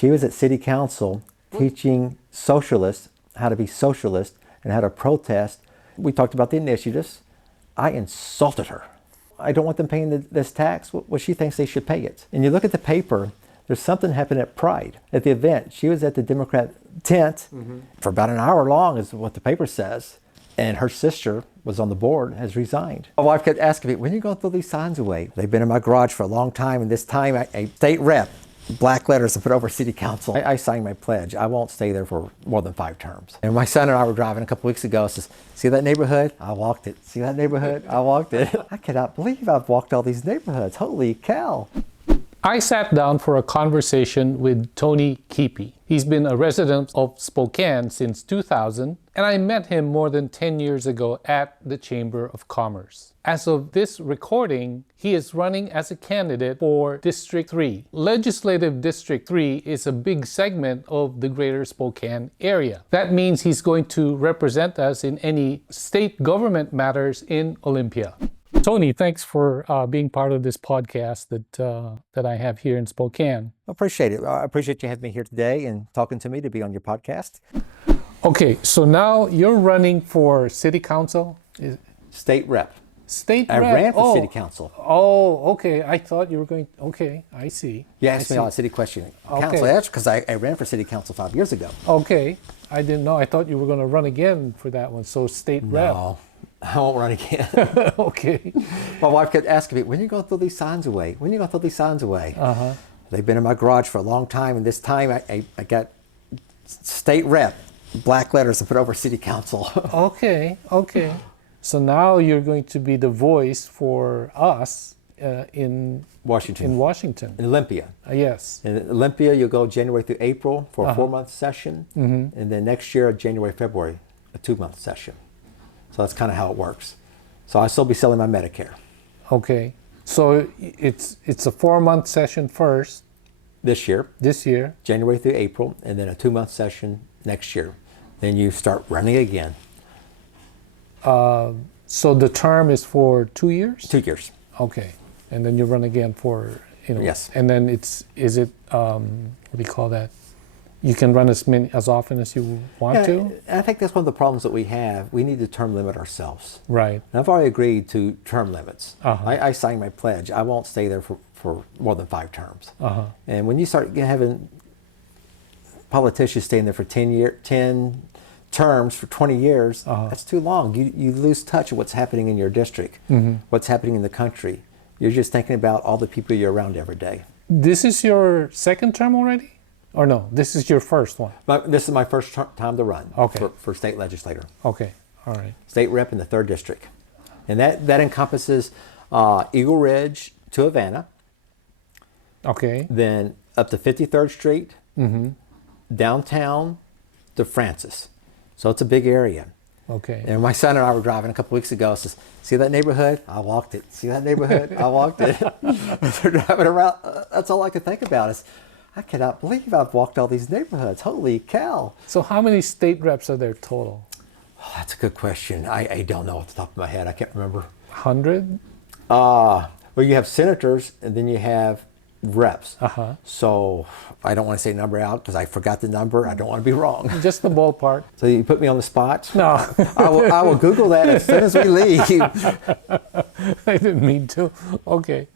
She was at city council teaching socialists how to be socialist and how to protest. We talked about the initiatives. I insulted her. I don't want them paying this tax. Well, she thinks they should pay it. And you look at the paper, there's something happened at Pride, at the event. She was at the Democrat tent for about an hour long is what the paper says. And her sister was on the board, has resigned. My wife kept asking me, when are you going to throw these signs away? They've been in my garage for a long time, and this time a state rep, black letters, and put over city council. I signed my pledge. I won't stay there for more than 5 terms. And my son and I were driving a couple weeks ago. Says, see that neighborhood? I walked it. See that neighborhood? I walked it. I cannot believe I've walked all these neighborhoods. Holy cow. I sat down for a conversation with Tony Keepy. He's been a resident of Spokane since 2000, and I met him more than 10 years ago at the Chamber of Commerce. As of this recording, he is running as a candidate for District 3. Legislative District 3 is a big segment of the greater Spokane area. That means he's going to represent us in any state government matters in Olympia. Tony, thanks for being part of this podcast that I have here in Spokane. I appreciate it. I appreciate you having me here today and talking to me to be on your podcast. Okay, so now you're running for city council? State rep. State I rep? ran for city council. Oh, okay. I thought you were going... Okay, I see. You asked me all the city question. Okay. Council. That's because I ran for city council 5 years ago. Okay. I didn't know. I thought you were going to run again for that one. So state rep. No, I won't run again. Okay. My wife kept asking me, when are you going to throw these signs away? When are you going to throw these signs away? They've been in my garage for a long time, and this time I got state rep, black letters, and put over city council. Okay. So now you're going to be the voice for us in Washington. In Olympia. Yes. In Olympia, you'll go January through April for a 4-month session, and then next year, January, February, a 2-month session. So that's kind of how it works. So I'll still be selling my Medicare. Okay. So it's a 4-month session first. This year, January through April, and then a 2-month session next year. Then you start running again. So the term is for 2 years? 2 years. Okay. And then you run again for, Yes. And then what do you call that? You can run as often as you want to? I think that's one of the problems that we have. We need to term limit ourselves. Right. And I've already agreed to term limits. I signed my pledge. I won't stay there for more than 5 terms. And when you start having politicians staying there for 10 terms for 20 years, that's too long. You lose touch of what's happening in your district, what's happening in the country. You're just thinking about all the people you're around every day. This is your second term already? Or no, this is your first one? This is my first time to run for state legislator. Okay, all right. State rep in the 3rd district. And that encompasses Eagle Ridge to Havana. Okay. Then up to 53rd Street, downtown to Francis. So it's a big area. Okay. And my son and I were driving a couple weeks ago. Says, see that neighborhood? I walked it. See that neighborhood? I walked it. We're driving around. That's all I could think about is, I cannot believe I've walked all these neighborhoods. Holy cow. So how many state reps are there total? Oh, that's a good question. I don't know off the top of my head. I can't remember. 100? Well, you have senators and then you have reps. So I don't want to say a number out because I forgot the number. I don't want to be wrong. Just the ballpark. So you put me on the spot? No. I will Google that as soon as we leave. I didn't mean to. Okay.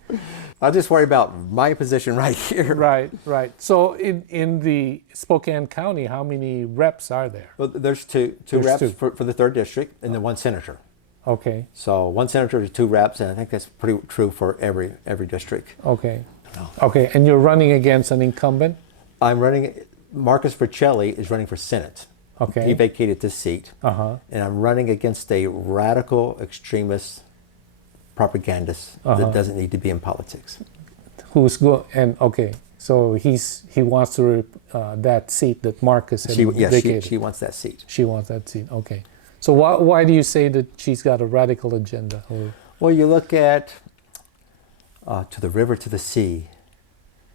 I'll just worry about my position right here. Right. So in the Spokane County, how many reps are there? Well, there's two reps for the 3rd district and then 1 senator. Okay. So 1 senator to 2 reps, and I think that's pretty true for every district. Okay. Okay, and you're running against an incumbent? I'm running, Marcus Vercelli is running for Senate. Okay. He vacated this seat. And I'm running against a radical extremist propagandist that doesn't need to be in politics. So he wants to that seat that Marcus had vacated. She wants that seat. She wants that seat. Okay. So why do you say that she's got a radical agenda? Well, you look at to the river, to the sea,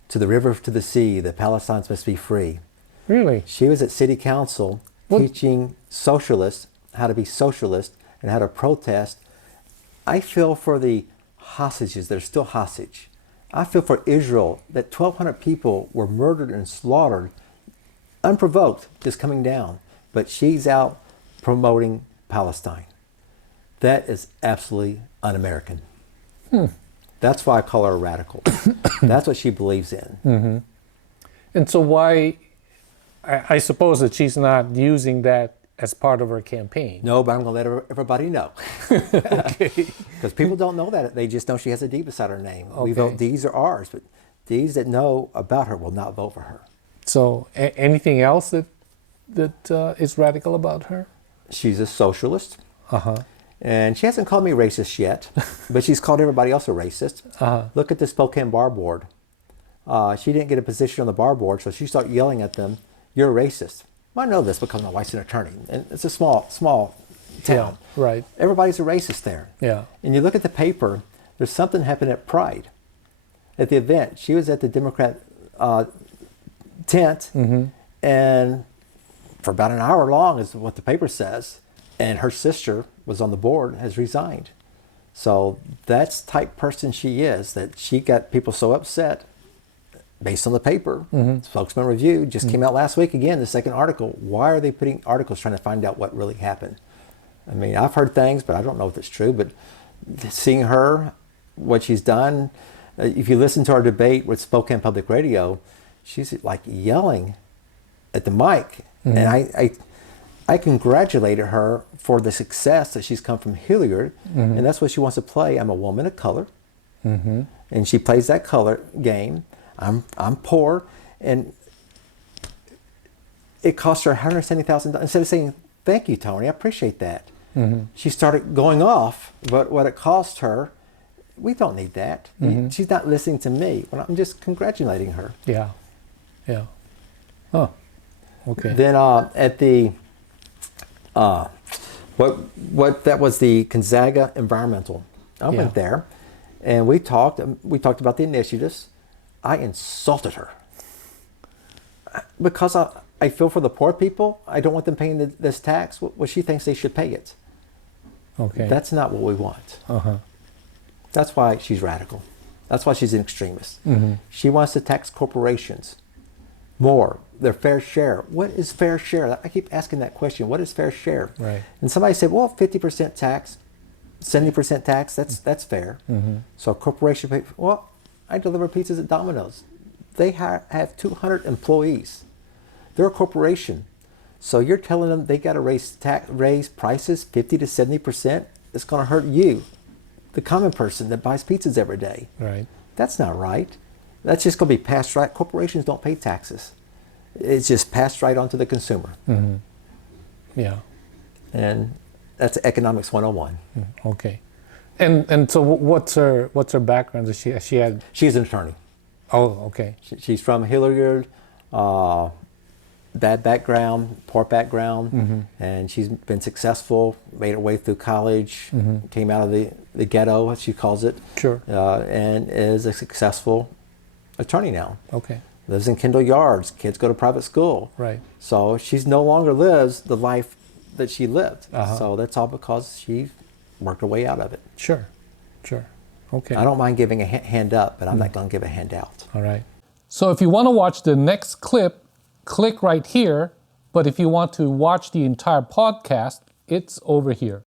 to the river, to the sea, the Palestinians must be free. Really? She was at city council teaching socialists how to be socialist and how to protest. I feel for the hostages that are still hostage I feel for Israel that 1,200 people were murdered and slaughtered, unprovoked, just coming down. But she's out promoting Palestine. That is absolutely un-American. That's why I call her a radical. That's what she believes in. And so why, I suppose that she's not using that as part of her campaign. No, but I'm going to let everybody know. Okay. Because people don't know that. They just know she has a D beside her name. We Okay. vote D's or R's, but D's that know about her will not vote for her. So anything else that is radical about her? She's a socialist. Uh-huh. And she hasn't called me racist yet, but she's called everybody else a racist. Look at the Spokane Bar Board. She didn't get a position on the bar board, so she started yelling at them, "You're a racist." Well, I know this because my wife's an attorney, and it's a small town. Yeah, right. Everybody's a racist there. Yeah. And you look at the paper, there's something happened at Pride. At the event, she was at the Democrat tent, and for about an hour long is what the paper says, and her sister was on the board, has resigned. So that's the type person she is, that she got people so upset based on the paper. Spokesman Review just came out last week again, the second article. Why are they putting articles trying to find out what really happened? I mean, I've heard things, but I don't know if it's true. But seeing her, what she's done, if you listen to our debate with Spokane Public Radio, she's like yelling at the mic. And I congratulated her for the success that she's come from Hilliard, and that's what she wants to play. I'm a woman of color, and she plays that color game. I'm poor, and it cost her $170,000. Instead of saying, "Thank you, Tony, I appreciate that," she started going off. But what it cost her, we don't need that. She's not listening to me. Well, I'm just congratulating her. Yeah. Yeah. Oh. Okay. Then at the what that was the Gonzaga Environmental. I went there, and we talked about the initiatives. I insulted her because I feel for the poor people. I don't want them paying this tax. Well, she thinks they should pay it. Okay. That's not what we want. That's why she's radical. That's why she's an extremist. She wants to tax corporations more, their fair share. What is fair share? I keep asking that question. What is fair share? Right. And somebody said, well, 50% tax, 70% tax, that's fair. So a corporation pay, well, I deliver pizzas at Domino's. They have 200 employees. They're a corporation. So you're telling them they got to raise prices 50 to 70%? It's going to hurt you, the common person that buys pizzas every day. Right. That's not right. That's just going to be passed right. Corporations don't pay taxes. It's just passed right on to the consumer. Yeah. And that's economics 101. Okay. And so what's her background? She had. She's an attorney. Oh, okay. She's from Hilliard, bad background, poor background, and she's been successful, made her way through college, came out of the ghetto, as she calls it, Sure. and is a successful attorney now. Okay. Lives in Kendall Yards. Kids go to private school. Right. So she's no longer lives the life that she lived. So that's all because she worked her way out of it. Sure. Sure. Okay. I don't mind giving a hand up, but I'm not going to give a handout. All right. So if you want to watch the next clip, click right here. But if you want to watch the entire podcast, it's over here.